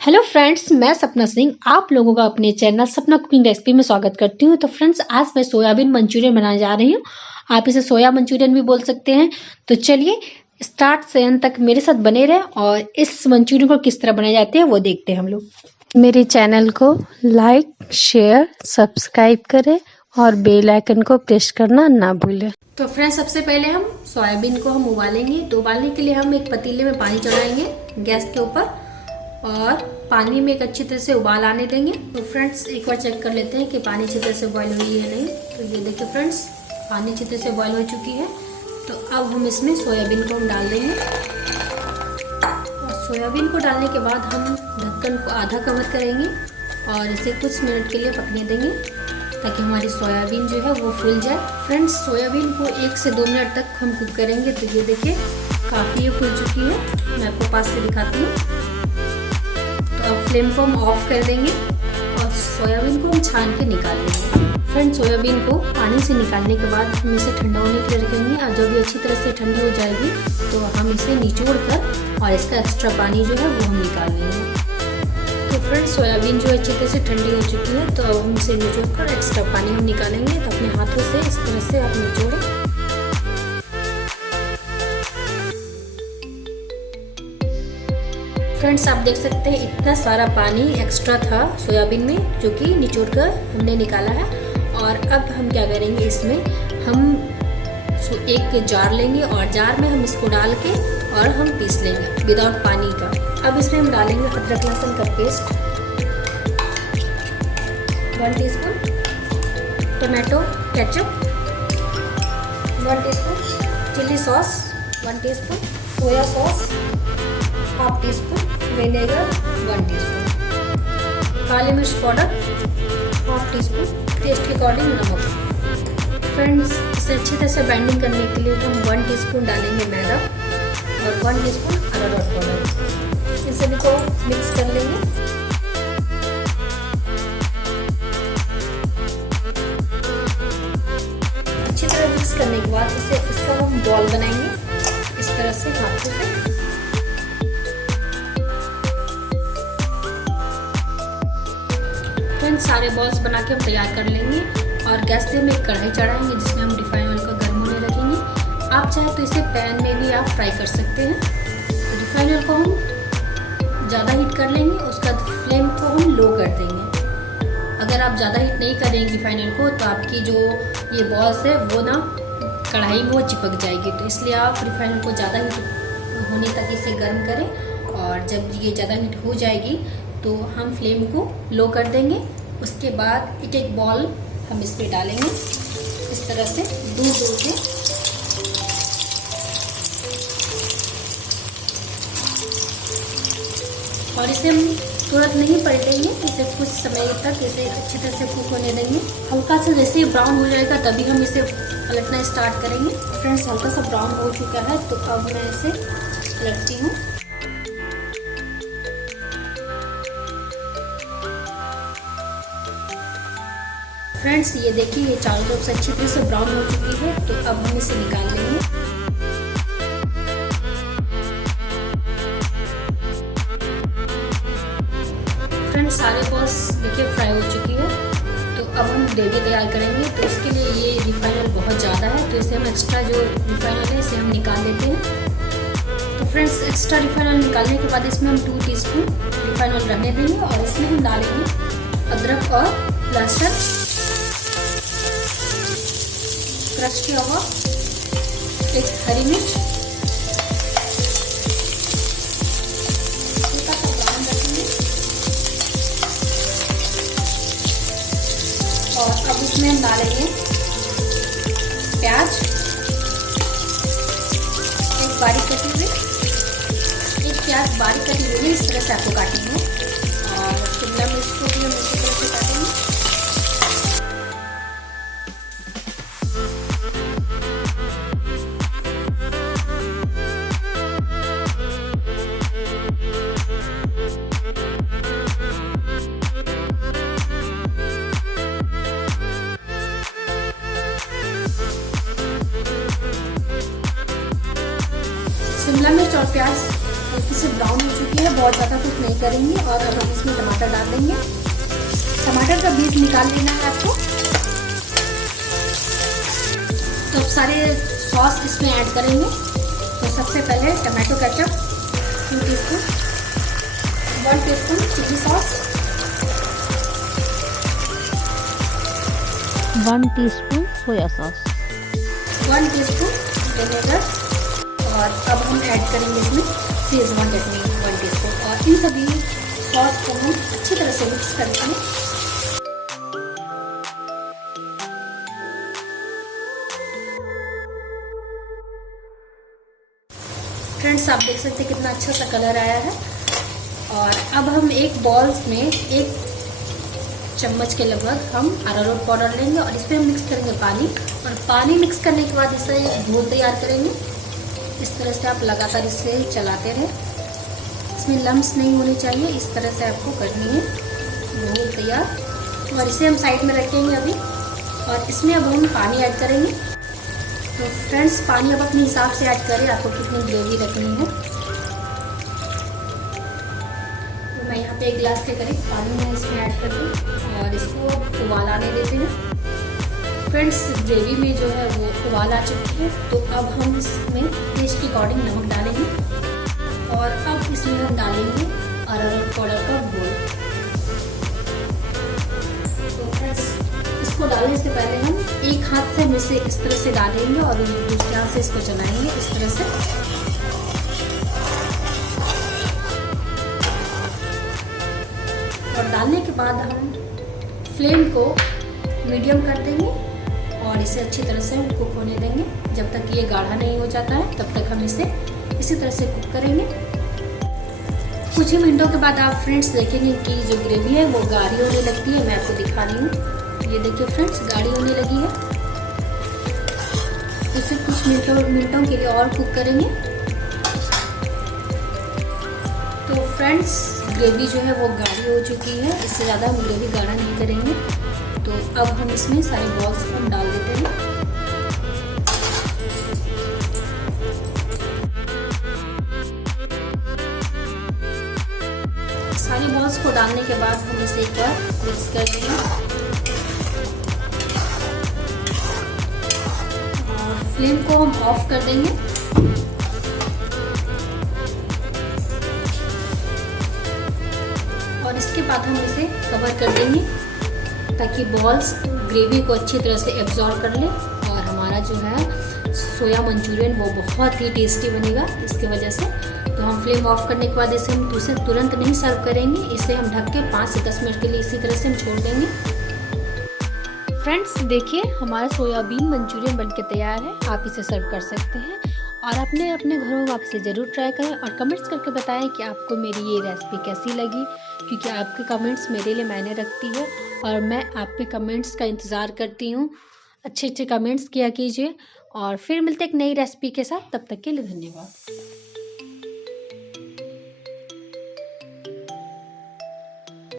Hello friends, मैं सपना सिंह आप लोगों का अपने चैनल सपना कुकिंग रेसिपी में स्वागत करती हूँ। तो फ्रेंड्स, आज मैं सोयाबीन मंचूरियन बनाने जा रही हूँ। आप इसे सोया मंचूरियन भी बोल सकते हैं। तो चलिए स्टार्ट से एंड तक मेरे साथ बने रहें और इस मंचूरियन को किस तरह बनाए जाते हैं वो देखते हैं हम लोग। मेरे चैनल को लाइक, शेयर, सब्सक्राइब करें और बेल आइकन को प्रेस करना ना भूलें। तो फ्रेंड्स, सबसे पहले हम सोयाबीन को हम उबालेंगे। तो उबालने के लिए हम एक पतीले में पानी चढ़ाएंगे गैस के ऊपर और पानी में एक अच्छी तरह से उबाल आने देंगे। तो फ्रेंड्स, एक बार चेक कर लेते हैं कि पानी अच्छी तरह से बॉयल हुई है नहीं। तो ये देखिए फ्रेंड्स, पानी अच्छी तरह से बॉयल हो चुकी है। तो अब हम इसमें सोयाबीन को हम डाल देंगे और सोयाबीन को डालने के बाद हम ढक्कन को आधा कवर करेंगे और इसे कुछ मिनट के लिए पकने देंगे ताकि हमारी सोयाबीन जो है वो फूल जाए। फ्रेंड्स, सोयाबीन को 1 से 2 मिनट तक हम कुक करेंगे। तो ये देखिए काफ़ी ये फूल चुकी है। मैं आपको पास से दिखाती हूँ। तो अब फ्लेम को हम ऑफ कर देंगे और सोयाबीन को हम छान के निकाल लेंगे। फ्रेंड्स, सोयाबीन को पानी से निकालने के बाद हम इसे ठंडा होने के लिए रखेंगे और जब ये अच्छी तरह से ठंडी हो जाएगी तो हम इसे निचोड़ कर और इसका एक्स्ट्रा पानी जो है वो हम निकाल लेंगे। तो फ्रेंड्स, सोयाबीन जो अच्छी तरह से ठंडी हो चुकी है। तो अब हम इसे निचोड़ कर एक्स्ट्रा पानी हम निकालेंगे। तो अपने हाथों से इस तरह से आप निचोड़ें। फ्रेंड्स, आप देख सकते हैं इतना सारा पानी एक्स्ट्रा था सोयाबीन में जो कि निचोड़ कर हमने निकाला है। और अब हम क्या करेंगे, इसमें हम एक जार लेंगे और जार में हम इसको डाल के और हम पीस लेंगे विदाउट पानी का। अब इसमें हम डालेंगे अदरक लहसुन का paste 1 teaspoon, tomato ketchup 1 teaspoon, chilli sauce 1 teaspoon, soya sauce 1/2 teaspoon, vinegar 1 teaspoon, काली मिर्च पाउडर 1/2 टीस्पून, टेस्ट के अकॉर्डिंग नमक। फ्रेंड्स, इसे अच्छी तरह से बाइंडिंग करने के लिए हम 1 टीस्पून डालेंगे मैदा और 1 टीस्पून अरारोट पाउडर। इन सभी को मिक्स कर लेंगे। अच्छी तरह मिक्स करने के बाद इसका हम बॉल बनाएंगे इस तरह से हाथों से। फ्रेंड्स, सारे बॉल्स बना के हम तैयार कर लेंगे और गैस पे हम एक कढ़ाई चढ़ाएंगे जिसमें हम रिफाइंड ऑयल को गर्म होने रखेंगे। आप चाहे तो इसे पैन में भी आप फ्राई कर सकते हैं। तो रिफाइंड ऑयल को हम ज़्यादा हीट कर लेंगे, उसका फ्लेम को हम लो कर देंगे। अगर आप ज़्यादा हीट नहीं करेंगे रिफाइंड ऑयल को तो आपकी जो ये बॉल्स है वो ना कढ़ाई में वो चिपक जाएगी। तो इसलिए आप रिफाइंड ऑयल को ज़्यादा हीट होने तक इसे गर्म करें और जब ये ज़्यादा हीट हो जाएगी तो हम फ्लेम को लो कर देंगे। उसके बाद एक एक बॉल हम इसमें डालेंगे इस तरह से दूर दूर के। और इसे हम तुरंत नहीं पलटेंगे, इसे कुछ समय तक इसे अच्छी तरह से कुक होने देंगे। हल्का सा जैसे ब्राउन हो जाएगा तभी हम इसे पलटना स्टार्ट करेंगे। फ्रेंड्स, हल्का सा ब्राउन हो चुका है तो अब मैं इसे पलटती हूँ। फ्रेंड्स, ये देखिए ये चारों तरफ से अच्छी तरह से ब्राउन हो चुकी है। तो अब हम इसे निकाल लेंगे। फ्रेंड्स, सारे बॉल्स देखिए फ्राई हो चुकी है। तो अब हम ग्रेवी तैयार करेंगे। तो इसके लिए ये रिफाइंड ऑयल बहुत ज़्यादा है तो इसे हम एक्स्ट्रा जो रिफाइंड ऑयल है इसे हम निकाल देते हैं। तो फ्रेंड्स, एक्स्ट्रा रिफाइंड ऑयल निकालने के बाद इसमें हम 2 टीस्पून रिफाइंड ऑयल रहने देंगे और इसमें हम डालेंगे अदरक और लहसुन क्रश किया हुआ, एक हरी मिर्च, हल्का सा ब्राउन रखेंगे और अब इसमें हम डालेंगे प्याज एक बारीक कटी हुई, एक प्याज बारीक कटी हुई इस तरह से आपको काटेंगे और शिमला मिर्च को भी हम इसी तरह से काटेंगे। शिमला मिर्च और प्याज हल्की से ब्राउन हो चुकी है है, बहुत ज़्यादा कुछ नहीं करेंगे। और अब हम इसमें टमाटर डाल देंगे। टमाटर का बीज निकाल लेना है आपको। तो अब सारे सॉस इसमें ऐड करेंगे। तो सबसे पहले tomato ketchup 2 teaspoon, 1 teaspoon chilli sauce, 1 teaspoon soya sauce, 1 teaspoon vinegar. और अब हम ऐड करेंगे इसमें शेजवान चटनी 1 टीस्पून। और इन सभी सॉस को हम अच्छी तरह से मिक्स करते हैं। फ्रेंड्स, आप देख सकते हैं कितना अच्छा सा कलर आया है। और अब हम एक बॉल में 1 चम्मच के लगभग हम अरारोट पाउडर लेंगे और इसमें हम मिक्स करेंगे पानी। और पानी मिक्स करने के बाद इसे घोल तैयार करेंगे। इस तरह से आप लगातार इसे चलाते रहें। इसमें लम्स नहीं होने चाहिए, इस तरह से आपको करनी है घोल तैयार। और इसे हम साइड में रखेंगे अभी। और इसमें अब हम पानी ऐड करेंगे। तो फ्रेंड्स, पानी अब अपने हिसाब से ऐड करें, आपको कितनी ग्रेवी रखनी है। तो मैं यहाँ पे 1 गिलास के करीब पानी मैं इसमें ऐड कर दूँ और इसको उबाल आने देते हैं। फ्रेंड्स, ग्रेवी में जो है वो उबाल आ चुकी है। तो अब हम इसमें टेस्ट के अकॉर्डिंग नमक डालेंगे। और अब इसमें हम डालेंगे अरारोट पाउडर का घोल। तो फ्रेंड्स, इसको डालने से पहले हम एक हाथ से हम इसे इस तरह से डालेंगे और दूसरे हाथ से इसको चलाएंगे इस तरह से। और डालने के बाद हम फ्लेम को मीडियम कर देंगे और इसे अच्छी तरह से कुक होने देंगे। जब तक ये गाढ़ा नहीं हो जाता है तब तक हम इसे इसी तरह से कुक करेंगे। कुछ ही मिनटों के बाद आप फ्रेंड्स देखेंगे कि जो ग्रेवी है वो गाढ़ी होने लगती है। मैं आपको दिखा रही हूँ, ये देखिए फ्रेंड्स, गाढ़ी होने लगी है। इसे कुछ मिनटों के लिए और कुक करेंगे। तो फ्रेंड्स, ग्रेवी जो है वो गाढ़ी हो चुकी है। इससे ज़्यादा हम ग्रेवी गाढ़ा नहीं करेंगे। तो अब हम इसमें सारे बॉल्स हम डाल देते हैं। सारी बॉल्स को डालने के बाद हम इसे एक बार मिक्स कर देंगे। और फ्लेम को हम ऑफ कर देंगे। और इसके बाद हम इसे कवर कर देंगे ताकि बॉल्स ग्रेवी को अच्छी तरह से एब्जॉर्ब कर ले। और हमारा जो है सोया मंचूरियन वो बहुत ही टेस्टी बनेगा इसकी वजह से। तो हम फ्लेम ऑफ करने के बाद इसे हम तुरंत नहीं सर्व करेंगे। इसे हम ढक के 5 से 10 मिनट के लिए इसी तरह से हम छोड़ देंगे। फ्रेंड्स, देखिए हमारा सोयाबीन मंचूरियन बनके तैयार है। आप इसे सर्व कर सकते हैं और अपने घरों में आप इसे ज़रूर ट्राई करें और कमेंट्स करके बताएं कि आपको मेरी ये रेसिपी कैसी लगी, क्योंकि आपके कमेंट्स मेरे लिए मायने रखती है और मैं आपके कमेंट्स का इंतज़ार करती हूँ। अच्छे कमेंट्स किया कीजिए और फिर मिलते एक नई रेसिपी के साथ। तब तक के लिए धन्यवाद।